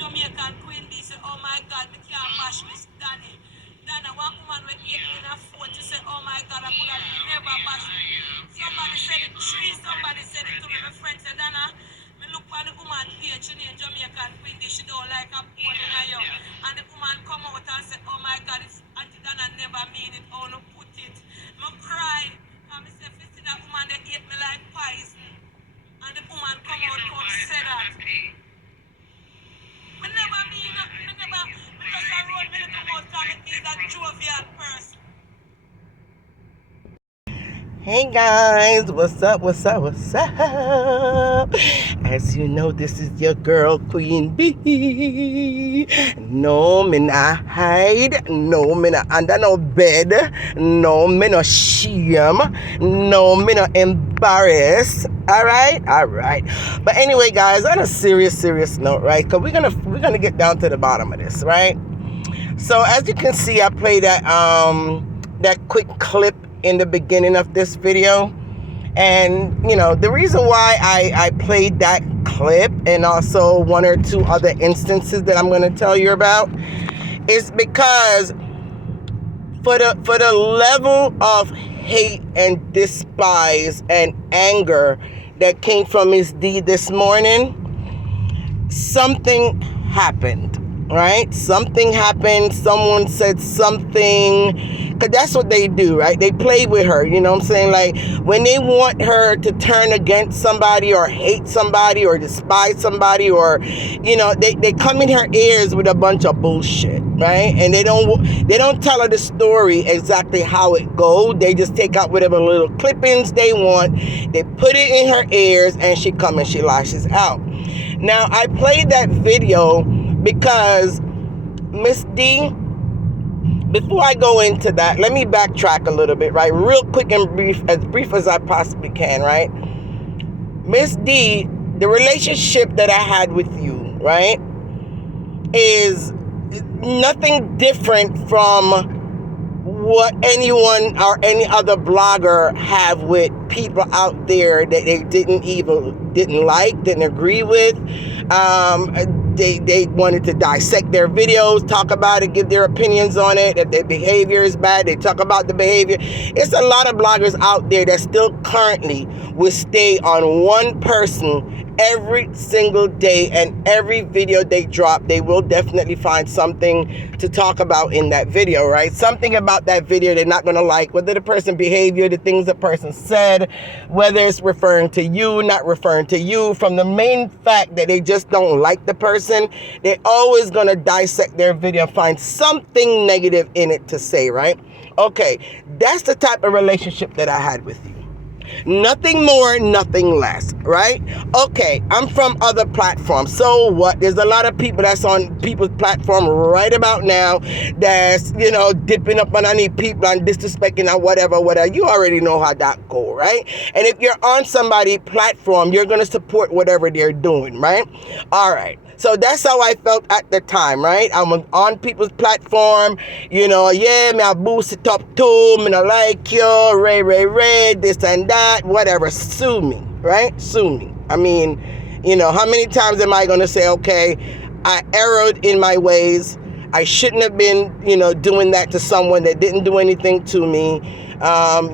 Jamaican Queen Bee say, oh my God, we can't bash Miss Danny. Donna, one woman went in a phone to say, oh my God, I could have never bashed me. Somebody said it, somebody said it to me. My friend said, Donna, me look for the woman page, she named Jamaican Queen Bee, she don't like a phone in her young. And the woman come out and say, oh my God, if Auntie Donna never made it, how to put it. I cry. And I said, if you see that woman, they ate me like poison. And the woman come out and say that. I never mean it. I never, because I wrote me to come out and he's a jovial person. Hey guys, what's up, what's up, what's up? As you know, this is your girl, Queen Bee. No, me not hide. No, me not under no bed. No, me not shame. No, me not embarrass. Alright? But anyway, guys, on a serious note, right? Because we're gonna get down to the bottom of this, right? So as you can see, I played that quick clip in the beginning of this video, and you know the reason why I played that clip and also one or two other instances that I'm going to tell you about is because for the level of hate and despise and anger that came from Miss D this morning, something happened. Right? Something happened. Someone said something. Because that's what they do, right? They play with her. You know what I'm saying? Like, when they want her to turn against somebody or hate somebody or despise somebody or, you know, they come in her ears with a bunch of bullshit, right? And they don't tell her the story exactly how it goes. They just take out whatever little clippings they want. They put it in her ears and she comes and she lashes out. Now, I played that video because Miss D, before I go into that, let me backtrack a little bit, right? Real quick and brief as I possibly can, right? Miss D, the relationship that I had with you, right, is nothing different from what anyone or any other blogger have with people out there that they didn't like, didn't agree with. They wanted to dissect their videos, talk about it, give their opinions on it. If their behavior is bad, they talk about the behavior. It's a lot of bloggers out there that still currently will stay on one person every single day, and every video they drop, they will definitely find something to talk about in that video, right? Something about that video they're not going to like, whether the person behavior, the things the person said, whether it's referring to you, not referring to you, from the main fact that they just don't like the person, they're always going to dissect their video and find something negative in it to say, right? Okay, that's the type of relationship that I had with you. Nothing more, nothing less, right? Okay, I'm from other platforms. So what? There's a lot of people that's on people's platform right about now that's, you know, dipping up underneath people and disrespecting and whatever. You already know how that go, right? And if you're on somebody's platform, you're going to support whatever they're doing, right? All right. So that's how I felt at the time, right? I'm on people's platform, you know, yeah, me I boost it up too, me I like you, Ray, this and that, whatever, sue me, right? Sue me. I mean, you know, how many times am I going to say, okay, I erred in my ways, I shouldn't have been, you know, doing that to someone that didn't do anything to me.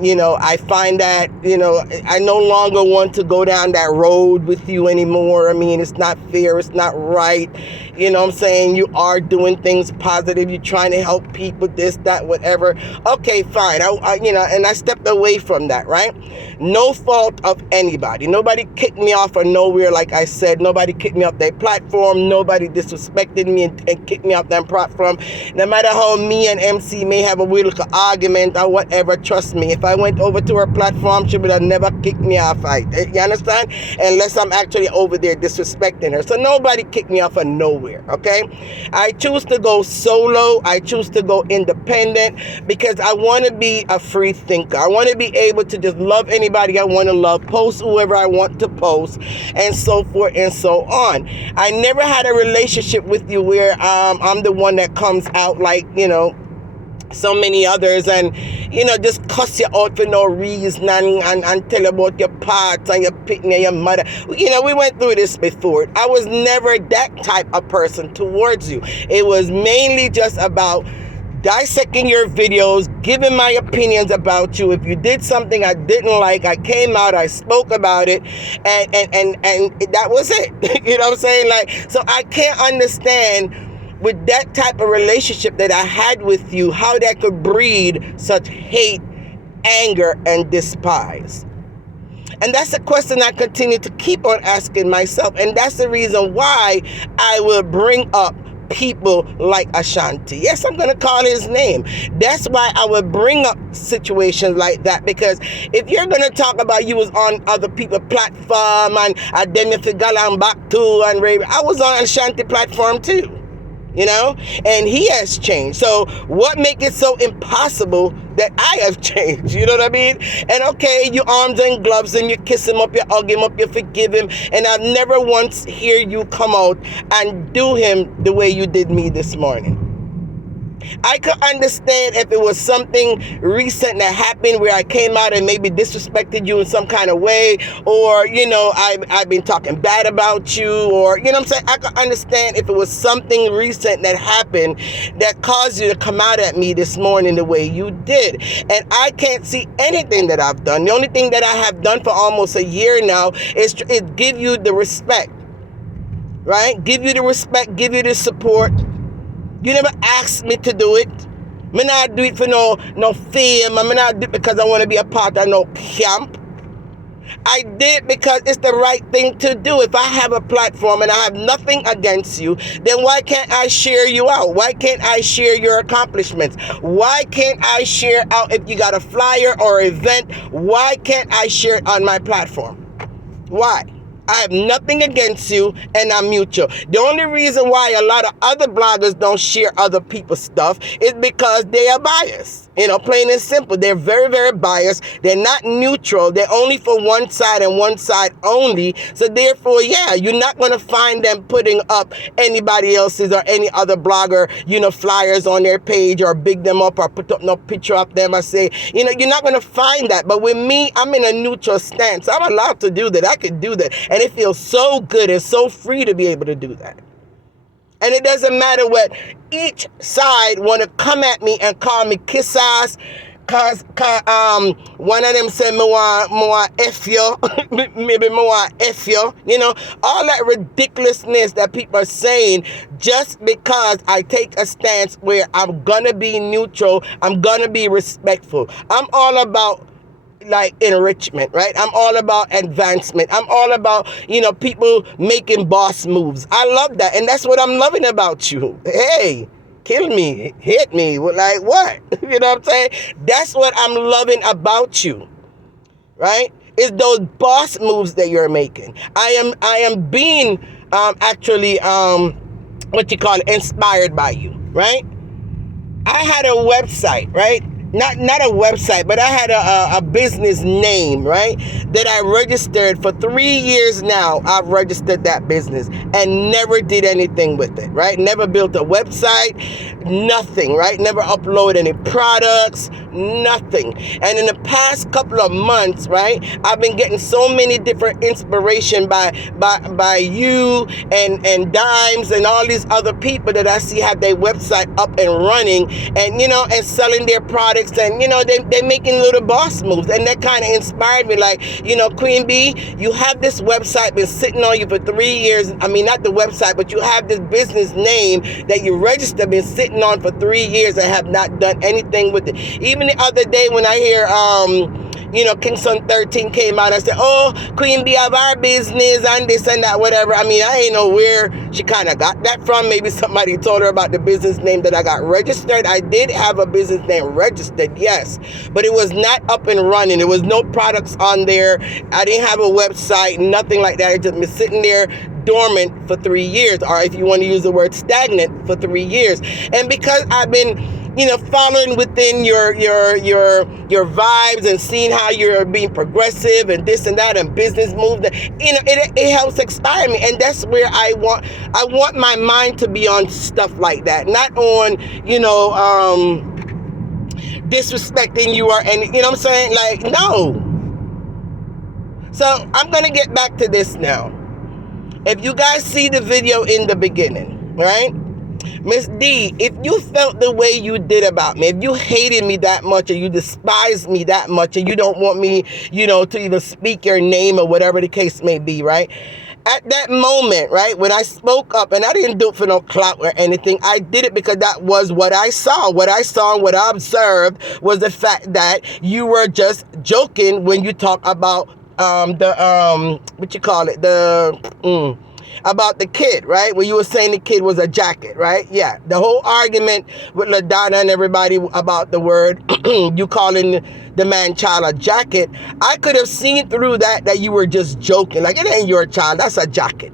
You know, I find that, you know, I no longer want to go down that road with you anymore. I mean, it's not fair. It's not right. You know what I'm saying? You are doing things positive. You're trying to help people, this, that, whatever. Okay, fine. You know, and I stepped away from that, right? No fault of anybody. Nobody kicked me off of nowhere, like I said. Nobody kicked me off their platform. Nobody disrespected me and kicked me off their platform. No matter how me and MC may have a weird little argument or whatever, trust me, if I went over to her platform, she would have never kicked me off. You understand? Unless I'm actually over there disrespecting her. So nobody kicked me off of nowhere, okay? I choose to go solo. I choose to go independent because I want to be a free thinker. I want to be able to just love anybody I want to love, post whoever I want to post, and so forth and so on. I never had a relationship with you where I'm the one that comes out like, you know, so many others, and just cuss you out for no reason, and tell about your parts and your pitney and your mother. We went through this before. I was never that type of person towards you. It was mainly just about dissecting your videos, giving my opinions about you. If you did something I didn't like, I came out, I spoke about it, and that was it. You know what I'm saying? Like, so I can't understand with that type of relationship that I had with you, how that could breed such hate, anger, and despise. And that's a question I continue to keep on asking myself. And that's the reason why I will bring up people like Ashanti. Yes, I'm going to call his name. That's why I would bring up situations like that, because if you're going to talk about you was on other people's platform and Ademifigalan back to and I was on Ashanti platform too. And he has changed. So what makes it so impossible that I have changed? You know what I mean? And okay, you arms and gloves and you kiss him up, you hug him up, you forgive him. And I've never once hear you come out and do him the way you did me this morning. I could understand if it was something recent that happened where I came out and maybe disrespected you in some kind of way, or, I've been talking bad about you, or, what I'm saying? I could understand if it was something recent that happened that caused you to come out at me this morning the way you did. And I can't see anything that I've done. The only thing that I have done for almost a year now is give you the respect, right? Give you the respect, give you the support. You never asked me to do it. Me not do it for no fame. I not do it because I want to be a part of no camp. I did it because it's the right thing to do. If I have a platform and I have nothing against you, then why can't I share you out? Why can't I share your accomplishments? Why can't I share out if you got a flyer or event? Why can't I share it on my platform? Why? I have nothing against you, and I'm mutual. The only reason why a lot of other bloggers don't share other people's stuff is because they are biased. Plain and simple. They're very, very biased. They're not neutral. They're only for one side and one side only. So therefore, you're not going to find them putting up anybody else's or any other blogger, flyers on their page, or big them up, or put up no picture of them. I say, you're not going to find that. But with me, I'm in a neutral stance. I'm allowed to do that. I can do that. And it feels so good and so free to be able to do that. And it doesn't matter what each side want to come at me and call me kiss ass, cause one of them say me want F you, maybe me want F you, all that ridiculousness that people are saying just because I take a stance where I'm gonna be neutral, I'm gonna be respectful. I'm all about enrichment, right? I'm all about advancement. I'm all about, people making boss moves. I love that. And that's what I'm loving about you. Hey, kill me, hit me. Like what? You know what I'm saying? That's what I'm loving about you, right? It's those boss moves that you're making. I am being inspired by you, right? I had a website, right? Not a website, but I had a business name, right, that I registered for 3 years now. I've registered that business and never did anything with it, right? Never built a website, nothing, right? Never uploaded any products, nothing. And in the past couple of months, right, I've been getting so many different inspiration by you and Dimes and all these other people that I see have their website up and running, and and selling their products. And they making little boss moves, and that kind of inspired me. Like, Queen B, you have this website been sitting on you for 3 years. I mean, not the website, but you have this business name that you registered, been sitting on for 3 years, and have not done anything with it. Even the other day when I hear Kingston 13 came out and said, oh, Queen B have our business and this and that, whatever. I mean, I ain't know where she kind of got that from. Maybe somebody told her about the business name that I got registered. I did have a business name registered, yes, but it was not up and running. There was no products on there. I didn't have a website, nothing like that. I just been sitting there dormant for 3 years, or if you want to use the word stagnant, for 3 years. And because I've been following within your vibes and seeing how you're being progressive and this and that and business moves, it helps inspire me. And that's where I want my mind to be on stuff like that, not on disrespecting you or any, you know what I'm saying? Like, no. So I'm going to get back to this now. If you guys see the video in the beginning, right? Miss D, if you felt the way you did about me, if you hated me that much or you despised me that much and you don't want me, to even speak your name or whatever the case may be, right? At that moment, right, when I spoke up, and I didn't do it for no clout or anything, I did it because that was what I saw. What I saw and what I observed was the fact that you were just joking when you talk about about the kid, right? When you were saying the kid was a jacket, right? Yeah. The whole argument with Donna and everybody about the word, you calling the man child a jacket, I could have seen through that you were just joking. Like, it ain't your child, that's a jacket.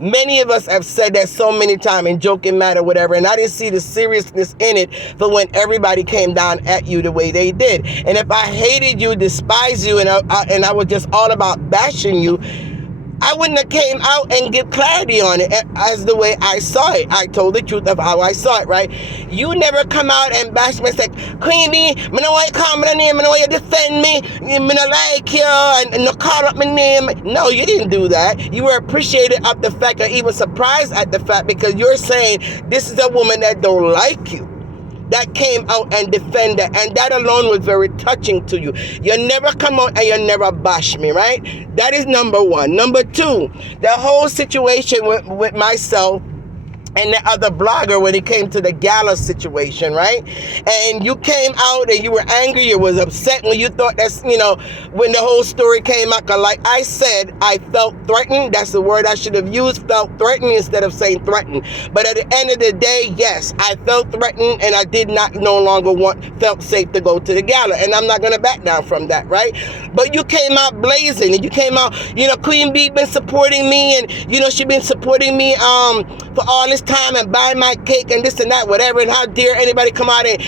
Many of us have said that so many times in joking matter, whatever, and I didn't see the seriousness in it for when everybody came down at you the way they did. And if I hated you, despised you, and I was just all about bashing you, I wouldn't have came out and give clarity on it as the way I saw it. I told the truth of how I saw it, right? You never come out and bash me and say, Queen Bee, I don't want you to call me the name, I don't want you to defend me, I don't like you, and not call up my name. No, you didn't do that. You were appreciated of the fact, or even surprised at the fact, because you're saying this is a woman that don't like you, that came out and defended, and that alone was very touching to you. You never come out and you never bash me, right? That is number one. Number two, the whole situation with myself and the other blogger when it came to the gala situation, right? And you came out and you were angry, you was upset when you thought that's, when the whole story came out. Like I said, I felt threatened. That's the word I should have used, felt threatened instead of saying threatened. But at the end of the day, yes, I felt threatened and I did not no longer felt safe to go to the gala. And I'm not going to back down from that, right? But you came out blazing and you came out, Queen Bee been supporting me and, she been supporting me for all this time and buy my cake and this and that, whatever, and how dare anybody come out and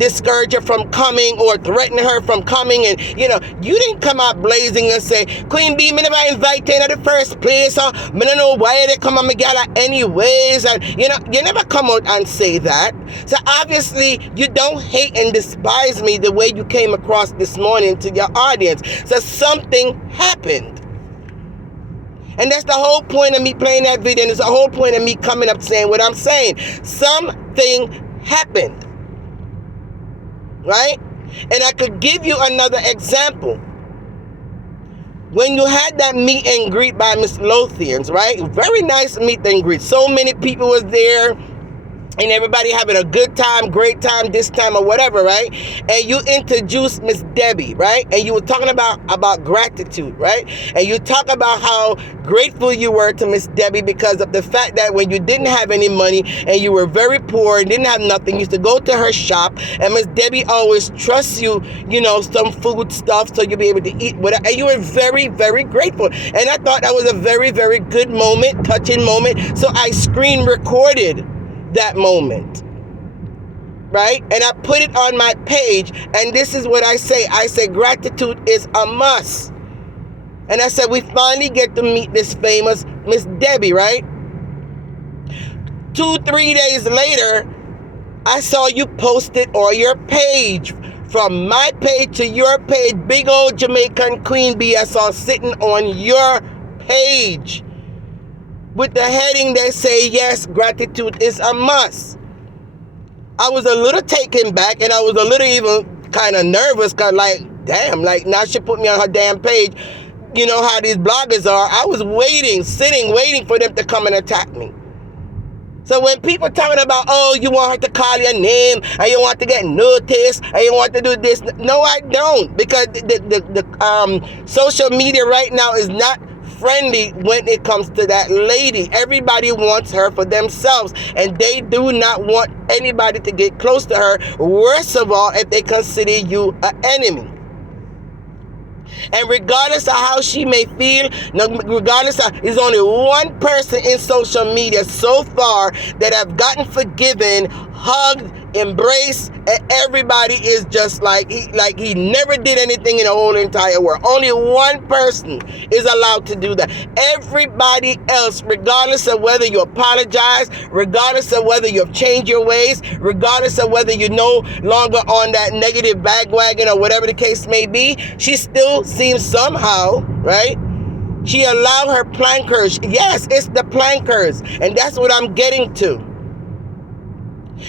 discourage her from coming or threaten her from coming. And you didn't come out blazing and say, Queen Bee, me never invite her in the first place, or me don't know why they come on my gala anyways, and you never come out and say that. So obviously you don't hate and despise me the way you came across this morning to your audience. So something happened. And that's the whole point of me playing that video. And it's the whole point of me coming up saying what I'm saying. Something happened. Right? And I could give you another example. When you had that meet and greet by Miss Lothians, right? Very nice meet and greet. So many people was there. And everybody having a good time, great time, this time or whatever, right? And you introduced Miss Debbie, right? And you were talking about gratitude, right? And you talk about how grateful you were to Miss Debbie because of the fact that when you didn't have any money and you were very poor and didn't have nothing, you used to go to her shop and Miss Debbie always trusts you, some food stuff so you'll be able to eat whatever. And you were very, very grateful. And I thought that was a very, very good moment, touching moment. So I screen recorded that moment, right? And I put it on my page, and this is what I say. I say gratitude is a must. And I said we finally get to meet this famous Miss Debbie, right? 2-3 days later, I saw you post it on your page. From my page to your page, big old Jamaican Queen Bee I saw sitting on your page, with the heading that say, yes, gratitude is a must. I was a little taken back and I was a little even kind of nervous because damn, now she put me on her damn page. You know how these bloggers are. I was waiting for them to come and attack me. So when people talking about, oh, you want her to call your name and you want to get noticed and you want to do this. No, I don't, because the social media right now is not friendly when it comes to that lady. Everybody wants her for themselves and they do not want anybody to get close to her, worst of all if they consider you an enemy. And regardless of how she may feel, there's only one person in social media so far that have gotten forgiven, hugged, embraced, and everybody is just like he never did anything in the whole entire world. Only one person is allowed to do that. Everybody else, regardless of whether you apologize, regardless of whether you've changed your ways, regardless of whether you're no longer on that negative bandwagon or whatever the case may be, she still seems somehow, right? She allowed her plankers. Yes, it's the plankers. And that's what I'm getting to.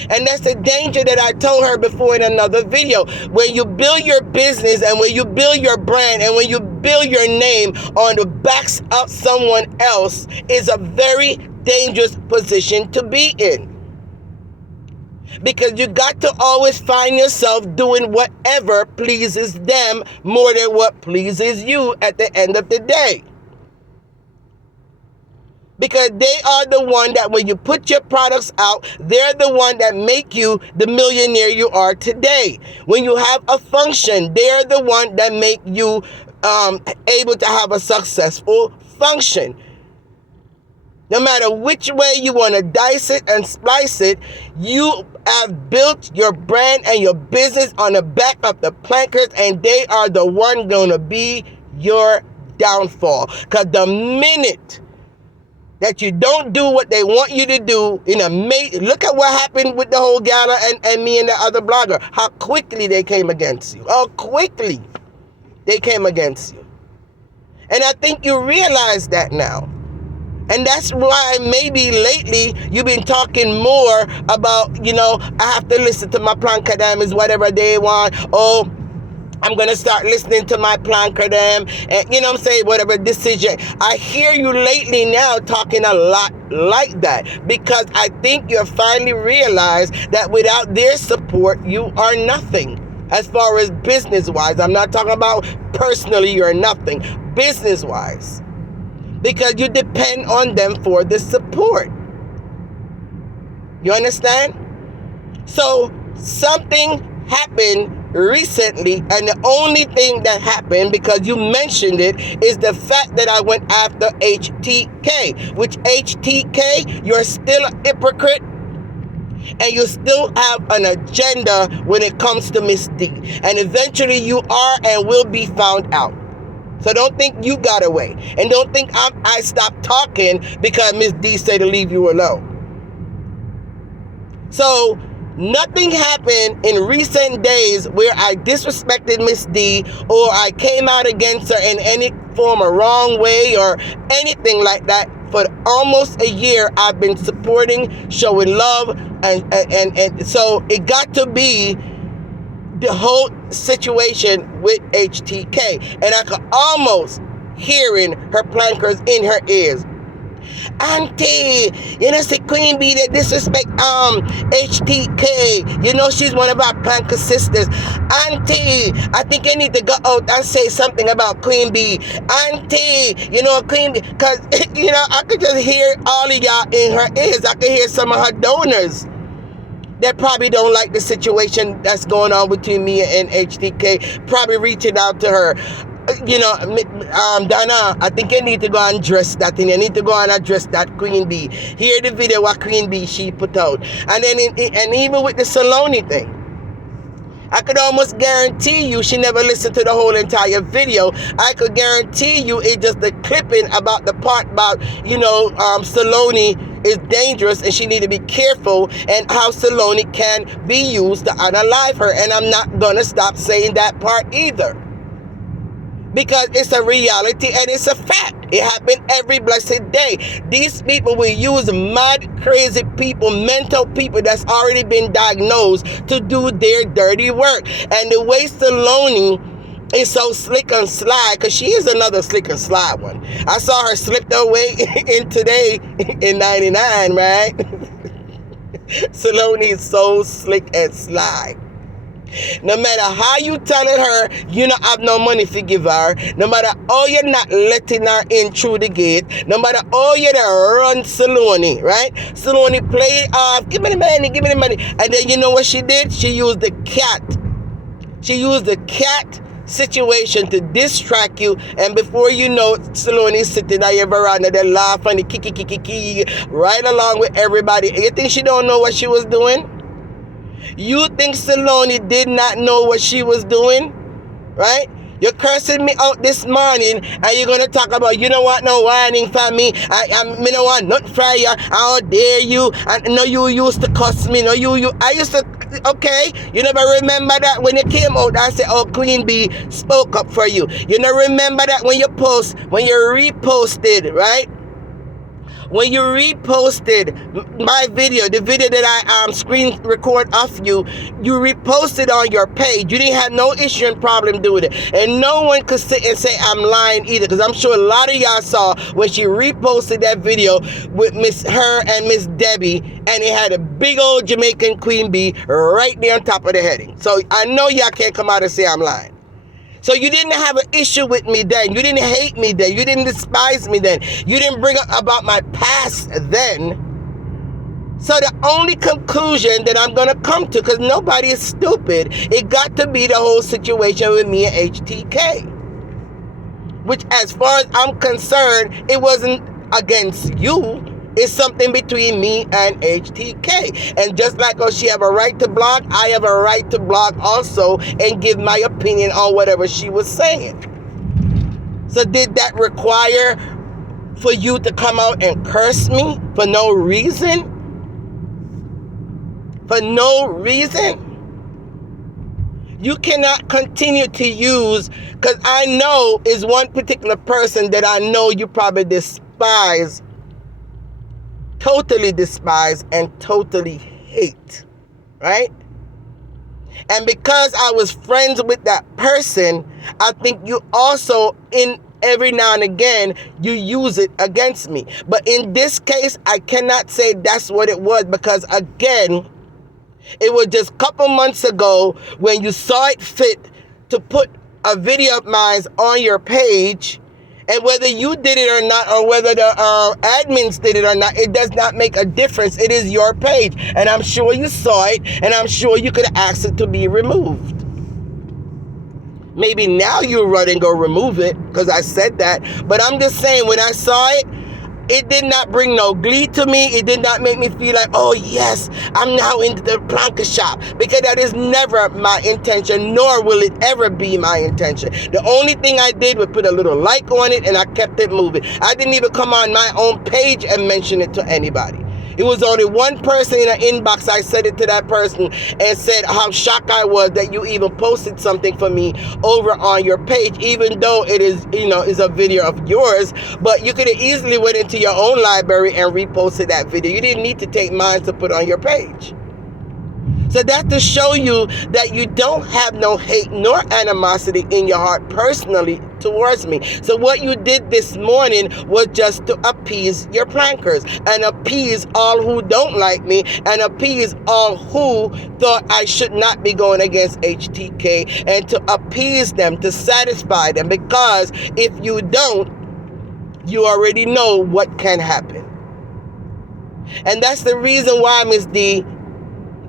And that's the danger that I told her before in another video. When you build your business and when you build your brand and when you build your name on the backs of someone else is a very dangerous position to be in. Because you got to always find yourself doing whatever pleases them more than what pleases you at the end of the day. Because they are the one that when you put your products out, they're the one that make you the millionaire you are today. When you have a function, they're the one that make you able to have a successful function. No matter which way you want to dice it and splice it, you have built your brand and your business on the back of the plankers, and they are the one going to be your downfall. Because the minute that you don't do what they want you to do look at what happened with the whole gala and me and the other blogger. How quickly they came against you. How quickly they came against you. And I think you realize that now. And that's why maybe lately you've been talking more about, I have to listen to my plankadamas, whatever they want. Oh, I'm going to start listening to my plankadam. And you know what I'm saying? Whatever decision. I hear you lately now talking a lot like that. Because I think you finally realized that without their support, you are nothing. As far as business-wise. I'm not talking about personally you're nothing. Business-wise. Because you depend on them for the support. You understand? So something happened recently, and the only thing that happened, because you mentioned it, is the fact that I went after HTK. Which HTK, you're still a hypocrite, and you still have an agenda when it comes to Miss D. And eventually you are and will be found out. So don't think you got away. And don't think I stopped talking because Miss D said to leave you alone. So nothing happened in recent days where I disrespected Miss D or I came out against her in any form of wrong way or anything like that. For almost a year, I've been supporting, showing love, and so it got to be the whole situation with HTK, and I could almost hearing her plankers in her ears. Auntie, see Queen Bee that disrespect HTK. She's one of our planker sisters. Auntie, I think I need to go out and say something about Queen Bee. Auntie, Queen Bee, because I could just hear all of y'all in her ears. I could hear some of her donors that probably don't like the situation that's going on between me and HTK, probably reaching out to her. Donna, I think I need to go and address that thing. I need to go and address that Queen Bee. Hear the video what Queen Bee she put out. And then, and even with the Saloni thing, I could almost guarantee you she never listened to the whole entire video. I could guarantee you it's just the clipping about the part about, Saloni is dangerous and she need to be careful and how Saloni can be used to unalive her. And I'm not going to stop saying that part either. Because it's a reality and it's a fact. It happened every blessed day. These people will use mad, crazy people, mental people that's already been diagnosed to do their dirty work. And the way Saloni is so slick and sly, because she is another slick and sly one. I saw her slipped away in today in 99, right? Saloni is so slick and sly. No matter how you telling her you don't have no money to give her, no matter how you're not letting her in through the gate, no matter how you run Saloni, right? Saloni played off, give me the money, give me the money. And then you know what she did? She used the cat. She used the cat situation to distract you, and before you know, Saloni is sitting at your veranda, they laugh and kiki right along with everybody. You think she don't know what she was doing? You think Saloni did not know what she was doing? Right? You're cursing me out this morning and you're gonna talk about you don't want no warning from me. Me don't want nothing from you. How dare you? And no, you used to cuss me. No, you I used to okay. You never remember that when you came out, I said, oh, Queen Bee spoke up for you. You never remember that when you reposted, right? When you reposted my video, the video that I screen record of you, you reposted on your page. You didn't have no issue and problem doing it. And no one could sit and say I'm lying either, because I'm sure a lot of y'all saw when she reposted that video with her and Miss Debbie, and it had a big old Jamaican Queen Bee right there on top of the heading. So I know y'all can't come out and say I'm lying. So you didn't have an issue with me then. You didn't hate me then. You didn't despise me then. You didn't bring up about my past then. So the only conclusion that I'm going to come to, because nobody is stupid, it got to be the whole situation with me and HTK. Which, as far as I'm concerned, it wasn't against you. It's something between me and HTK. And just like she have a right to blog, I have a right to blog also and give my opinion on whatever she was saying. So did that require for you to come out and curse me for no reason? For no reason? You cannot continue to use, because I know is one particular person that I know you probably despise, totally despise and totally hate, right? And because I was friends with that person, I think you also, in every now and again, you use it against me. But in this case, I cannot say that's what it was, because again, it was just a couple months ago when you saw it fit to put a video of mine on your page. And whether you did it or not, or whether the admins did it or not, it does not make a difference. It is your page. And I'm sure you saw it, and I'm sure you could ask it to be removed. Maybe now you run and go remove it, because I said that. But I'm just saying, when I saw it, it did not bring no glee to me. It did not make me feel like, oh yes, I'm now into the planka shop, because that is never my intention, nor will it ever be my intention. The only thing I did was put a little like on it, and I kept it moving. I didn't even come on my own page and mention it to anybody. It was only one person in the inbox. I said it to that person and said how shocked I was that you even posted something for me over on your page, even though it is, is a video of yours. But you could have easily went into your own library and reposted that video. You didn't need to take mine to put on your page. So that's to show you that you don't have no hate nor animosity in your heart personally towards me. So what you did this morning was just to appease your plankers and appease all who don't like me and appease all who thought I should not be going against HTK, and to appease them, to satisfy them, because if you don't, you already know what can happen. And that's the reason why, Miss D,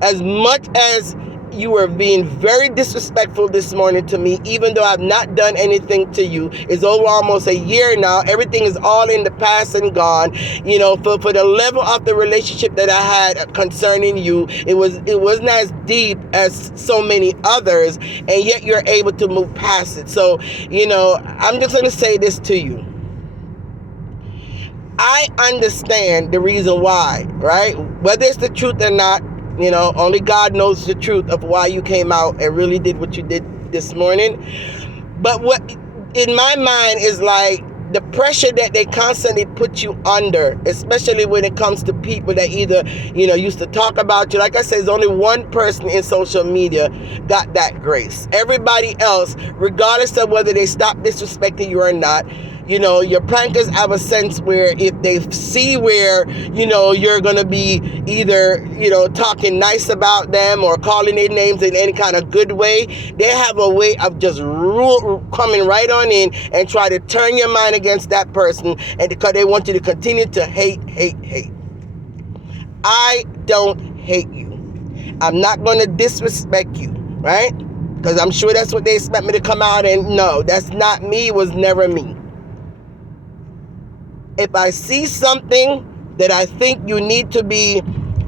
as much as you were being very disrespectful this morning to me, even though I've not done anything to you, it's over almost a year now. Everything is all in the past and gone. For the level of the relationship that I had concerning you, it wasn't as deep as so many others, and yet you're able to move past it. So, I'm just going to say this to you. I understand the reason why, right? Whether it's the truth or not, only God knows the truth of why you came out and really did what you did this morning. But what in my mind is like the pressure that they constantly put you under, especially when it comes to people that either, used to talk about you. Like I said, there's only one person in social media got that grace. Everybody else, regardless of whether they stop disrespecting you or not, your plankers have a sense where if they see where, you're going to be either, talking nice about them or calling their names in any kind of good way, they have a way of just coming right on in and try to turn your mind against that person, and because they want you to continue to hate. I don't hate you. I'm not going to disrespect you, right? Because I'm sure that's what they expect me to come out and no, that's not me, it was never me. If I see something that I think you need to be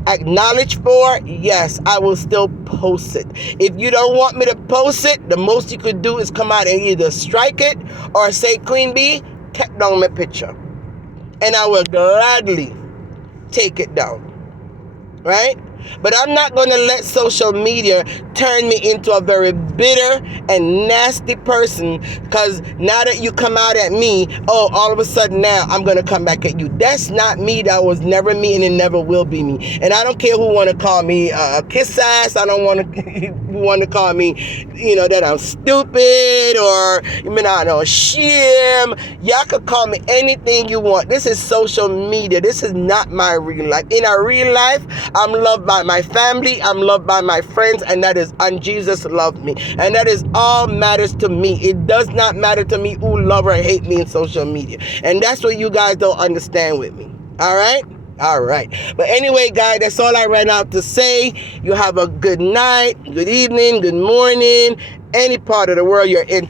acknowledged for, yes, I will still post it. If you don't want me to post it, the most you could do is come out and either strike it or say, Queen Bee, take down my picture. And I will gladly take it down. Right? But I'm not going to let social media turn me into a very bitter and nasty person, because now that you come out at me, oh, all of a sudden now I'm going to come back at you. That's not me. That was never me, and it never will be me. And I don't care who want to call me a kiss ass. I don't want to who want to call me, that I'm stupid or, I don't know, shame. Y'all could call me anything you want. This is social media. This is not my real life. In a real life, I'm loved by my family, I'm loved by my friends, and Jesus loved me. And that is all matters to me. It does not matter to me who love or hate me in social media. And that's what you guys don't understand with me. All right? All right. But anyway, guys, that's all I ran out to say. You have a good night, good evening, good morning, any part of the world you're in.